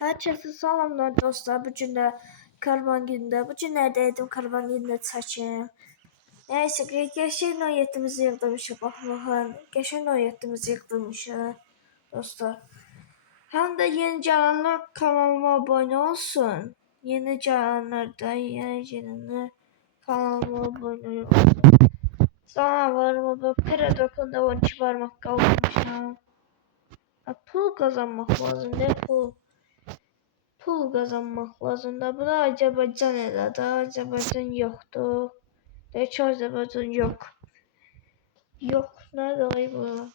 Herkese salamlar dostlar. Bugün de karvan günündə. Bugün neredeydim karvan günündə çəkim. Neyse, geçen oyetimizi yığdırmışıq. Baxın, geçen oyetimizi yığdırmışıq dostlar. Hem de yeni gelenler kanalıma abone olsun. Yeni gelenler de yeni kanalıma abone olsun. Sana varım bu Peradok'unda 12 parmak kaldırmışam. Pul kazanmak lazım değil pul. Pul kazanmak lazım da. Bu da Azerbaycan elədi. Azerbaycan yoxdur. Deyək ki, Azerbaycan yok. Yok. Nədir bu?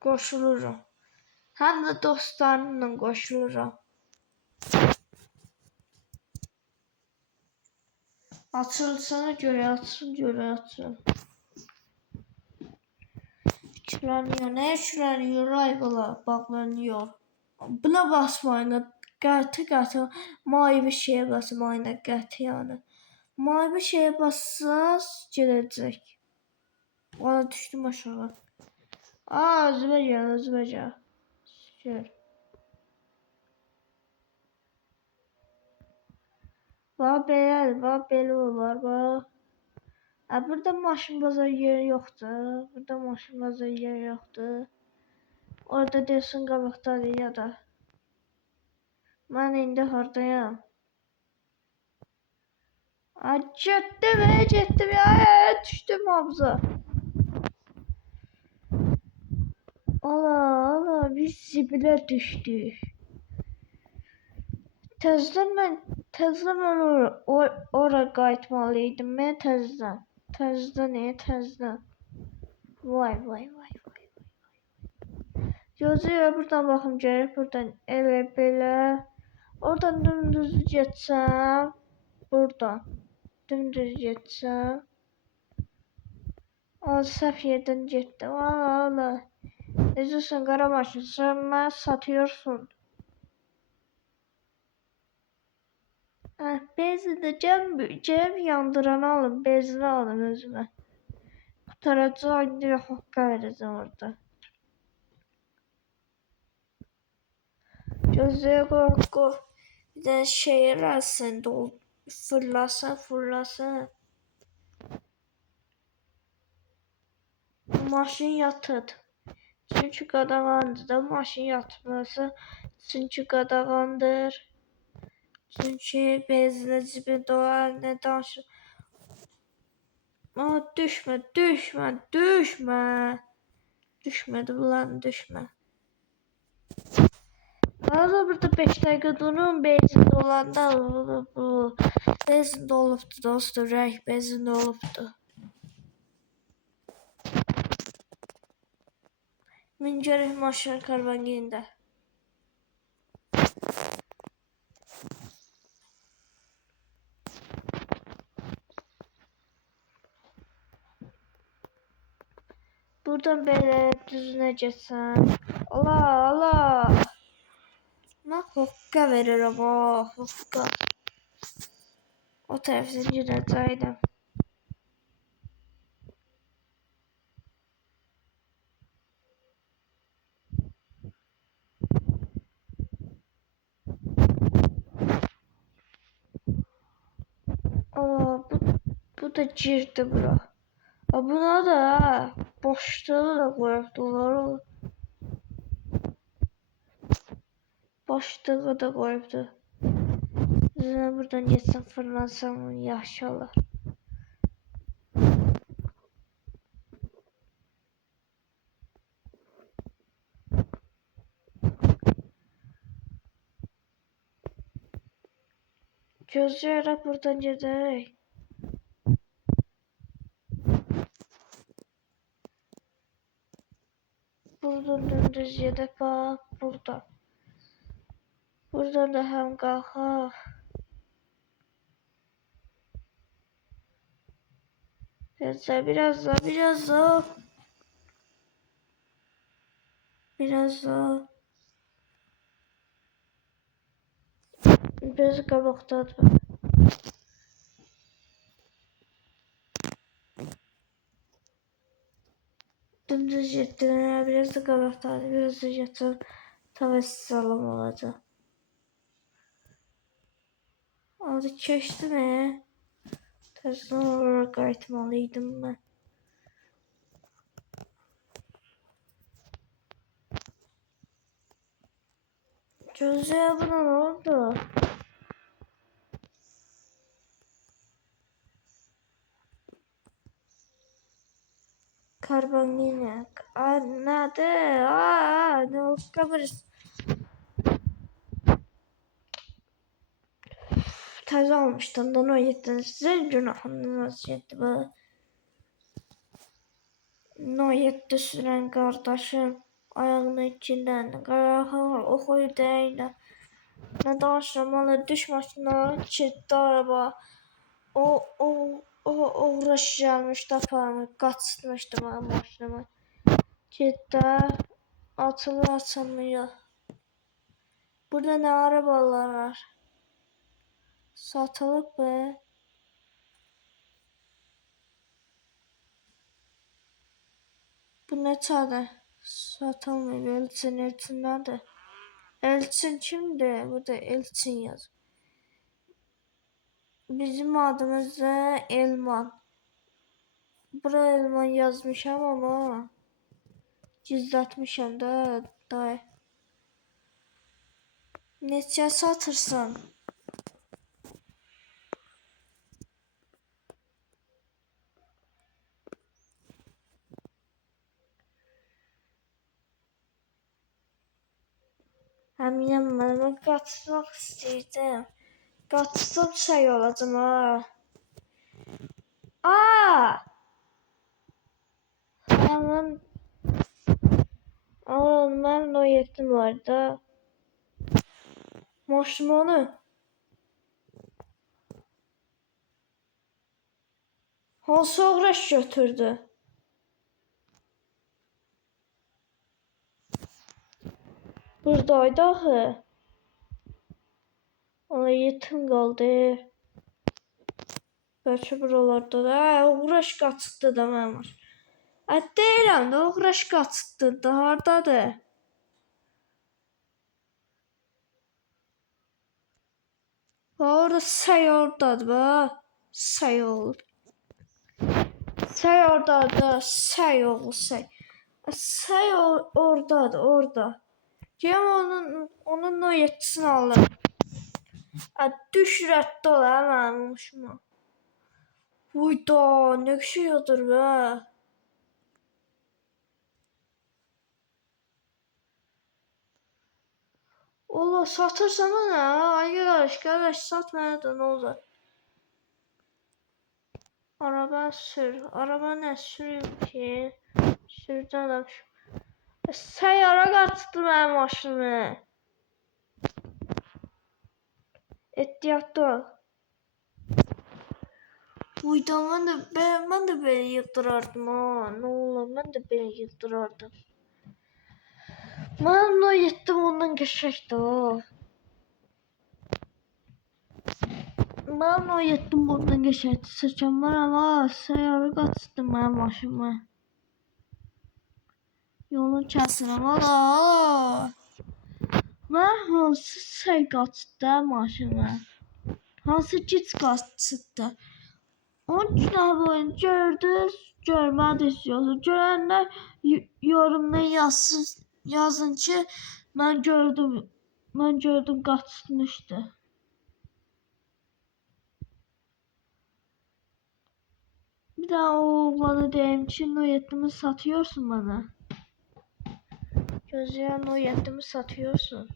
Qoşuluram. Həm də dostlarımla qoşuluram. Açılsana görə açsın, görə açsın. Şuranıyor. Ne şuranıyor? Raybola bağlanıyor. Buna basmayın. Qatı mavi şeye basmayın. Qatı yani. Mavi şeye bassaz gelecek. Valla düştüm aşağı. Zübəcə. Şükür. Bax belə olar, bax. Burada maşın bazar yeri yoxdur. Burada maşın bazar yeri yoxdur. Orada desin qabaqdadır ya da. Mən indi hardayam? Getdim ya, düşdüm havuza. Allah, biz zibilə düşdük. Təzədən mən ora qayıtmalıydım. Mən təzədən. Təzədən. Vay. Gözləyir, buradan baxım gərək. Buradan elə belə. Oradan dümdüz getsəm. Buradan. Dümdüz getsəm. Səhv yerdən getdim. Allah. Necəsən qara maşın? Sən mənə satıyorsun. Benzinde cəm yandıranı alın. Benzini alın özümə. Qutaracaq, indi haqqa verəcəm orada. Gözləyə qorqu. Bir də şey eləsin, fırlasın. Maşın yatır. Çünki qadağandır da maşın yatması. Çünki qadağandır. Çünki benzinə cibində olan nə danışır. Düşmə. Düşmədi ulan, düşmə. Arada burada 5 dəqiqə durun, benzin dolanda bu. Benzin dolubdu dostum, benzin dolubdu. Min görək maşın karvan günündə. Buradan belə düzünə geçsəm. Allah. Mən hoqqa verirəm, hoqqa. O tərəfdən gedəcəydim. Bu da girdi bura. Buna da boşluğu da koyubdular. Boşluğu da koyubdu. Üzerine buradan geçsem fırlansam yaxşı olar. Gözləyərək buradan gedək. Buradan dümdüz gedək bax, buradan. Buradan da həm qalxaq. Biraz daha. Biraz qabaqdadır. Dümdüz getdim, biraz da qabaqdadır, biraz da getdim. Tavsiye olacak. Adı keçdi mi? Təzədən oraya qayıtmalıydım mən. Gözləyə buna nə oldu? Karbonliyak. Nədir? Ne oldu? Təzə almışdım da o sizin günahınız yetdi bu. No 7 sürən qardaşım ayağını ikindən qaraxır oxuydu elə. Nə danışıram, ona düş maşına, kilitli araba. O uğraş gəlmişdi aparımı, qaçmışdı mənim maşınımı. Kilitdə açılır açılmıyor. Burada nə arabalar var? Satılıb be. Bu neçədir? Satılmıyor. Elçin nədir? Elçin kimdir? Bu da Elçin yaz. Bizim adımız da Elman. Buraya Elman yazmışam ama gizlətmişəm da dayı. Neçə satırsan? Əminəm mən qaçmaq istəyirdim. Qaçsam şey olacam ha. Mən o yetim var da. Maşını hansı uğraş götürdü? Buradaydı axı. Ona yetim qaldı. Bəlkə buralarda da. Uğraş qaçıqdı da mənim var. Deyirəm də uğraş qaçıqdı da hardadır? Orada say oradadır bax. Say olur. Say oradadır. Say oğul say. Say oradadır orada. Deyəm onun o yetisini alırım. Düş rəddə ol hə mənim hoşuma. Uyda nə kişiyordur be. Ola satırsan ona. Ay qardaş sat mənə də nə olur. Araba sür. Araba nə sürüyüm ki? Sürücü adam. Səyyara qaçdı mənim maşınımı. Ehtiyatlı ol. Uyda mən də belə yıxdırardım ha. Nə olur mən də belə yıxdırardım. Mən o yetdim ondan qəşəkdir o. Mən o yetdim ondan qəşəkdir. Sıçan var ama səyyara qaçdı mənim maşınımı. Yolun kəsirəm ala. Mən hansı şey qaçdı maşına? Hansı gic qaçdı? Onun günahı boyunca gördünüz, görmədiniz yolu. Görənlər yorumdan yazın ki, mən gördüm qaçmışdı. Bir daha o oğlanı deyim ki, o yetimi satıyorsun bana. Gözleyen o yetimi satıyorsun.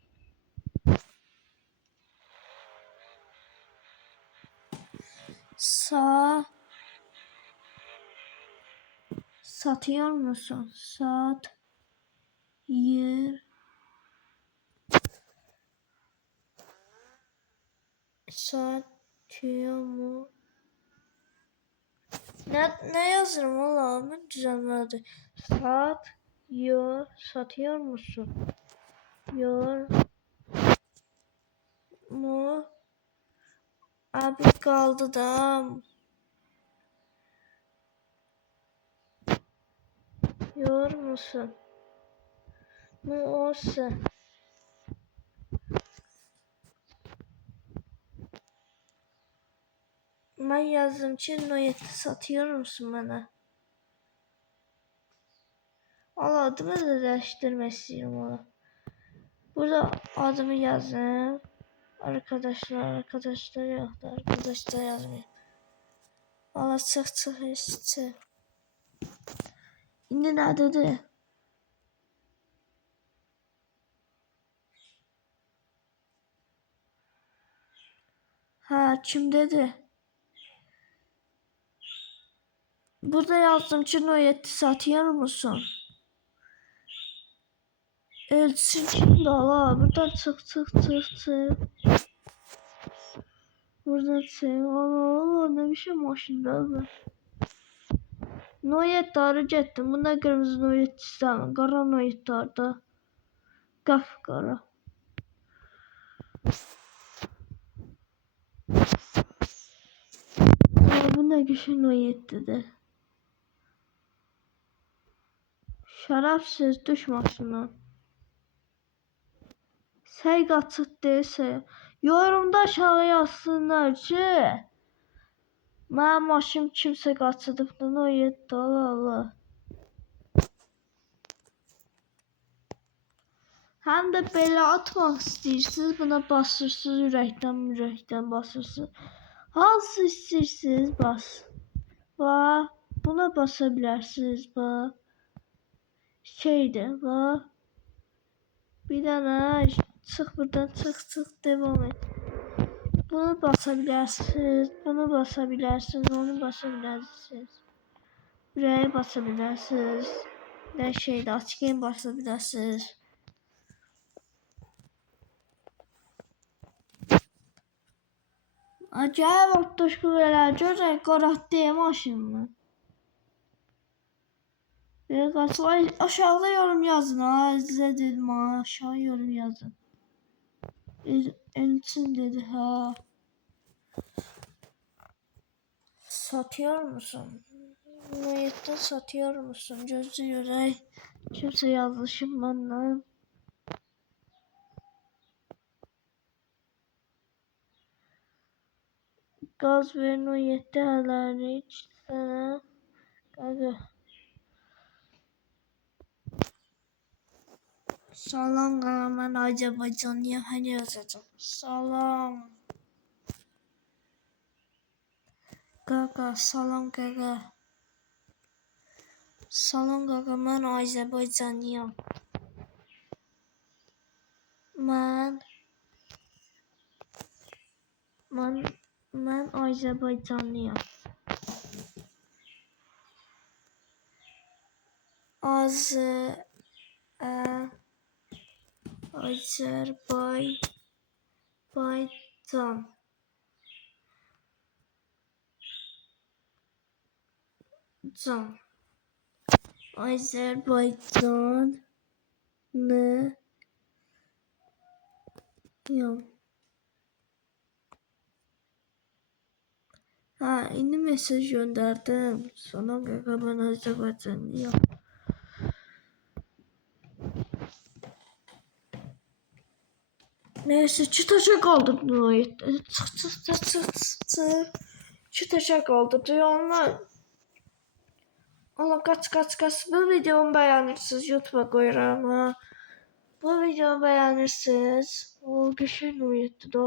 Satıyor musun? Satıyor mu? Ne yazırım valla ben düzenledi. Satıyor musun? Mu? Abi kaldı da. Yor musun? Mu olsa. Ben yazdım ki Noyet'i satıyor musun bana? Allah adımı da değiştirmek istiyorum ona. Burada adımı yazdım. Arkadaşlar yok da arkadaşlar yazmıyor. Allah çık işte. İndi ne dedi? Ha kim dedi? Burada yazdım ki Noyet'i satıyor musun? Elçin kimdi Allah? Buradan çık. Buradan çık. Allah ne bir şey maşında abi. Noyet darı getdim. Bunda kırmızı noyet istemem. Qara noyet darda. Qapqara. Bu ne güzel noyetdir. Şərəfsiz düş maşından. Səy qaçıb deyilsə. Yorumda aşağı yazsınlar ki. Mənim maşım kimsə qaçırdıbdı. Noyet Allah. Həm də belə atmaq istəyirsiniz. Buna basırsınız. Ürəkdən basırsınız. Hansı istəyirsiniz bas. Va. Buna basa bilərsiniz. Va. Şeydir. Va. Bir dənə çıx buradan çıx devam et. Bunu basa bilərsiniz. Bunu basa bilərsiniz. Onu basa bilərsiniz. Buraya basa bilərsiniz. Nə şeydə açıq game basa bilərsiniz. Acayip ortaşkı veler. Görsen karakter maşınımı. Biraz aşağıda yorum yazın. Ha izledim ha. Aşağı yorum yazın. Elçin dedi ha. Satıyor musun? Noyet'te satıyor musun? Gözü yürek. Kimse yazmışım benden. Gaz ve Noyet'te haberleri hiç sana. Gaga. Salam qaqa, mən Azərbaycanlıyam, hani yazacağım. Salam. Qaqa, salam qaqa. Salam qaqa, mən Azərbaycanlıyam. Mən Azərbaycanlıyam. Azərbaycan. Azərbaycanlıyam. Ha, indi mesaj gönderdim. Salam qaqa, mən Azərbaycanlıyam. Neyse çıtaca kaldırdı Noyet'te. Çık. Çıtaca kaldırdı. Allah kaç. Bu videomu beğenirsiniz. YouTube'a koyarım ha. Bu videomu beğenirsiniz. O güzel Noyet'te de.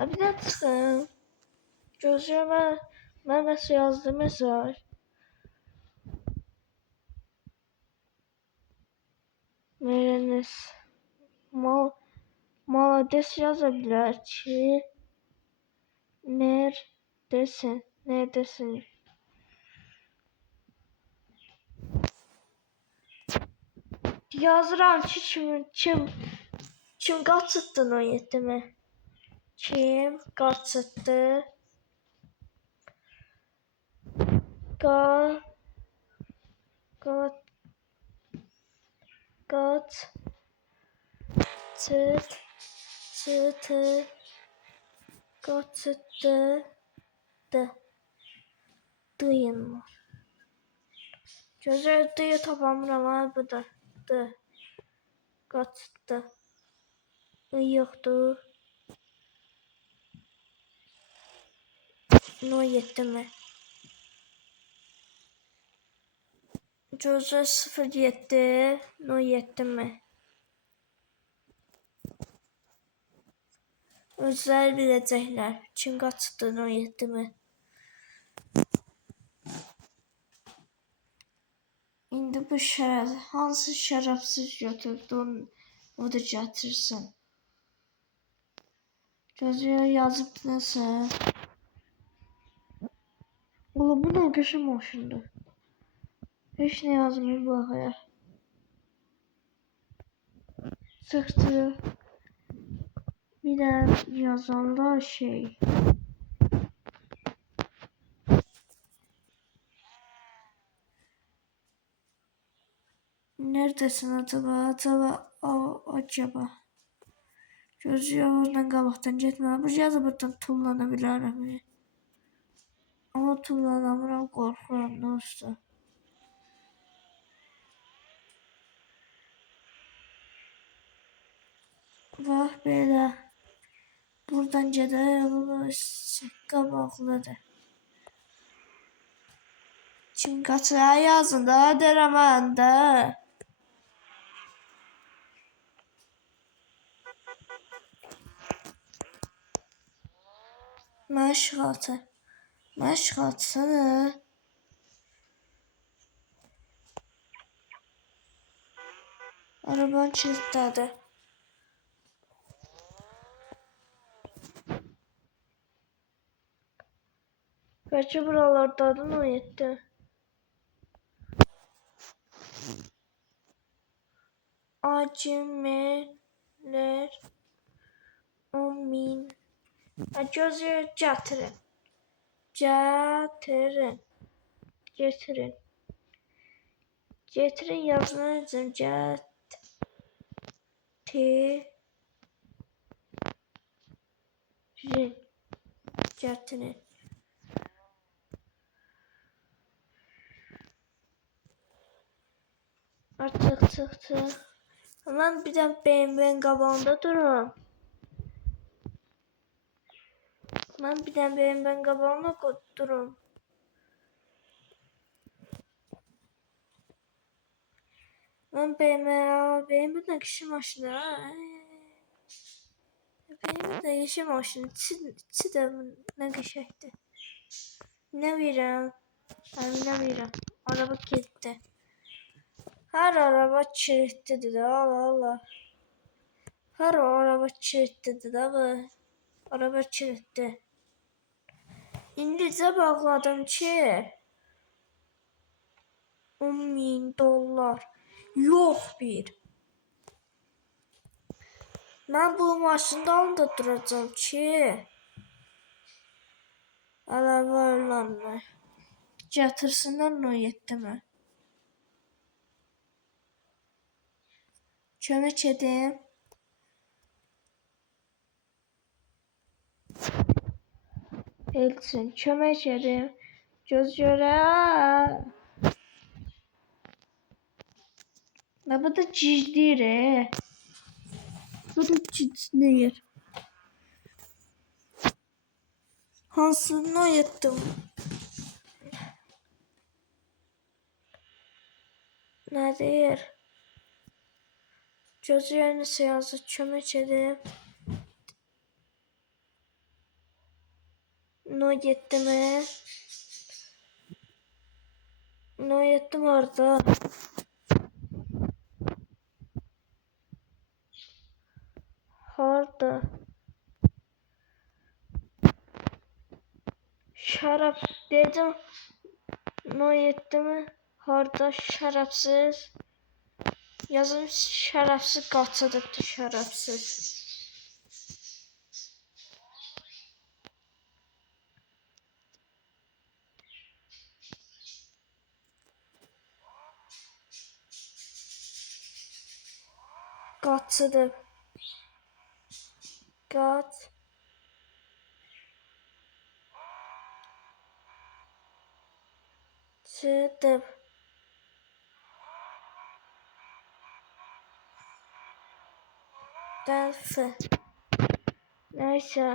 Bir de çıkın. Gözlerime ben nasıl yazdım mesaj. Mereniz. Malades yazabilir ki. Neredesin? Yazıram ki kim qaçırtdı Noyet'imi? Kim qaçırtdı? Qaçırtdı. Duyun var. Gözler duyu tapamıram ha bu da. Qaçırtdı. Yoxdur. No 7 mi? Jojo 07 No 7 mi? Özler biləcəklər. Kim qaçdı No 7 mi? İndi bu hansı şərəfsiz götürdü onu da gətirsin. Gözüyə yazıb nəsə. Oğlum bu nə qəşəng maşındır. Heç nə yazmır baxaya. Çıxdı. Bir də yazanlar şey. Neredesin acaba? Acaba. Gözü oradan qabaqdan getmə. Bu yazı buradan tullana bilərəm. Ama tullanamıram, qorxuram dostum. Bax belə. Buradan gedək, qabaqlıdır. Kim qaçır yazın da, deyirəm məndə. Məşğaltı. Məşğaltısını. Araban kilitlədi. Bəlkə buralardadır o 7. Acimler 10.000. Gözü gətirin. Getirin yazmayacağım. Getirin. Artıq çıxdı. Mən bir də BMW qabağında dururum. Mən bir də BMW qabağında dururum. Mən BMW də kişi maşını. BMW də kişi maşını. İçi də nə qəşəkdir. Nə bilirəm. Araba kilitli. Her araba kilitlidir de Allah. Her araba kilitlidir de bu. Araba kilitli. İndicə bağladım ki 10.000 dollar. Yok bir. Ben bu maşının dalında duracağım ki arabalarla gətirsinlər o 7 mi? Kömək edeyim. Elçin, kömək edeyim. Göz görə. Bu da gizliyir. Bu da gizliyir. Hansını yettim? Ne deyir? Gözü yönü siyasi kömək edeyim. No 7 mi? No 7 orada. Harda? Şərəf dedim. No 7 mi? Harda şərəfsiz? Yazım şərəfsiz qaçıdıqdır şərəfsiz. Qaçıdır. Qaçıdır. Dəfə. Neyse.